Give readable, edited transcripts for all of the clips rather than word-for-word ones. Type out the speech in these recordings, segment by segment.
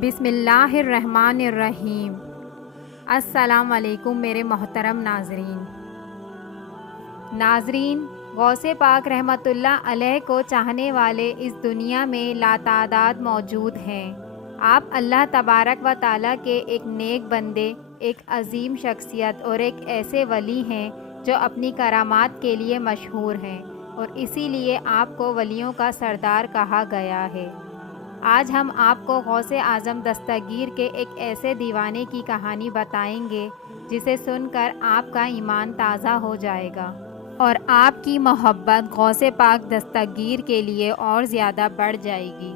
بسم اللہ الرحمن الرحیم۔ السلام علیکم میرے محترم ناظرین، غوث پاک رحمۃ اللہ علیہ کو چاہنے والے اس دنیا میں لاتعداد موجود ہیں۔ آپ اللہ تبارک و تعالیٰ کے ایک نیک بندے، ایک عظیم شخصیت اور ایک ایسے ولی ہیں جو اپنی کرامات کے لیے مشہور ہیں، اور اسی لیے آپ کو ولیوں کا سردار کہا گیا ہے۔ آج ہم آپ کو غوث اعظم دستگیر کے ایک ایسے دیوانے کی کہانی بتائیں گے جسے سن کر آپ کا ایمان تازہ ہو جائے گا اور آپ کی محبت غوث پاک دستگیر کے لیے اور زیادہ بڑھ جائے گی۔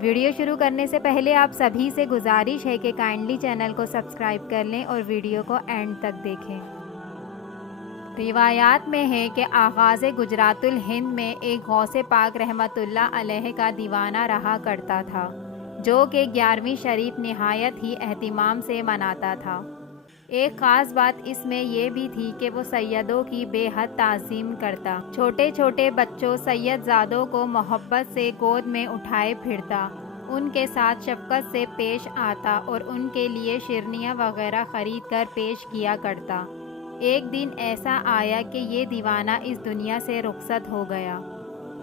ویڈیو شروع کرنے سے پہلے آپ سبھی سے گزارش ہے کہ کائنڈلی چینل کو سبسکرائب کر لیں اور ویڈیو کو اینڈ تک دیکھیں۔ روایات میں ہے کہ آغاز گجرات الہند میں ایک غوث پاک رحمۃ اللہ علیہ کا دیوانہ رہا کرتا تھا، جو کہ 11ویں شریف نہایت ہی اہتمام سے مناتا تھا۔ ایک خاص بات اس میں یہ بھی تھی کہ وہ سیدوں کی بے حد تعظیم کرتا، چھوٹے چھوٹے بچوں سید زادوں کو محبت سے گود میں اٹھائے پھرتا، ان کے ساتھ شفقت سے پیش آتا اور ان کے لیے شیرنیاں وغیرہ خرید کر پیش کیا کرتا۔ ایک دن ایسا آیا کہ یہ دیوانہ اس دنیا سے رخصت ہو گیا۔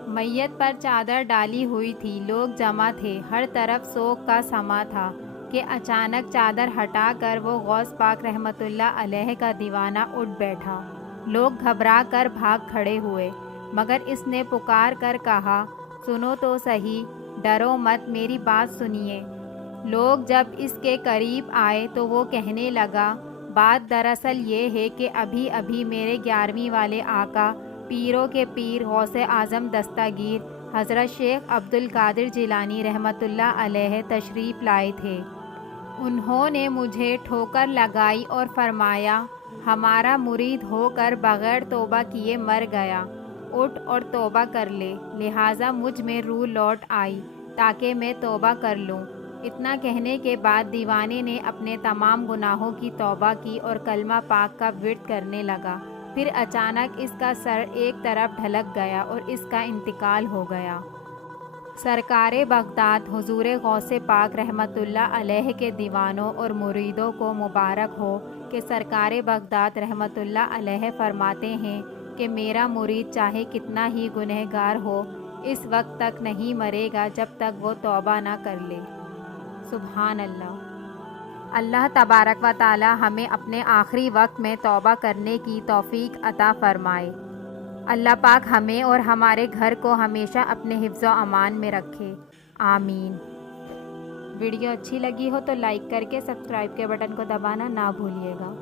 میت پر چادر ڈالی ہوئی تھی، لوگ جمع تھے، ہر طرف سوگ کا سما تھا کہ اچانک چادر ہٹا کر وہ غوث پاک رحمۃ اللہ علیہ کا دیوانہ اٹھ بیٹھا۔ لوگ گھبرا کر بھاگ کھڑے ہوئے، مگر اس نے پکار کر کہا، سنو تو صحیح، ڈرو مت، میری بات سنیے۔ لوگ جب اس کے قریب آئے تو وہ کہنے لگا، بات دراصل یہ ہے کہ ابھی ابھی میرے 11ویں والے آقا، پیروں کے پیر غوث اعظم دستگیر حضرت شیخ عبد القادر جیلانی رحمۃ اللہ علیہ تشریف لائے تھے۔ انہوں نے مجھے ٹھوکر لگائی اور فرمایا، ہمارا مرید ہو کر بغیر توبہ کیے مر گیا، اٹھ اور توبہ کر لے، لہٰذا مجھ میں روح لوٹ آئی تاکہ میں توبہ کر لوں۔ اتنا کہنے کے بعد دیوانے نے اپنے تمام گناہوں کی توبہ کی اور کلمہ پاک کا ورد کرنے لگا۔ پھر اچانک اس کا سر ایک طرف ڈھلک گیا اور اس کا انتقال ہو گیا۔ سرکار بغداد حضور غوث پاک رحمۃ اللہ علیہ کے دیوانوں اور مریدوں کو مبارک ہو کہ سرکار بغداد رحمۃ اللہ علیہ فرماتے ہیں کہ میرا مرید چاہے کتنا ہی گنہگار ہو، اس وقت تک نہیں مرے گا جب تک وہ توبہ نہ کر لے۔ سبحان اللہ۔ اللہ تبارک و تعالی ہمیں اپنے آخری وقت میں توبہ کرنے کی توفیق عطا فرمائے۔ اللہ پاک ہمیں اور ہمارے گھر کو ہمیشہ اپنے حفظ و امان میں رکھے، آمین۔ ویڈیو اچھی لگی ہو تو لائک کر کے سبسکرائب کے بٹن کو دبانا نہ بھولیے گا۔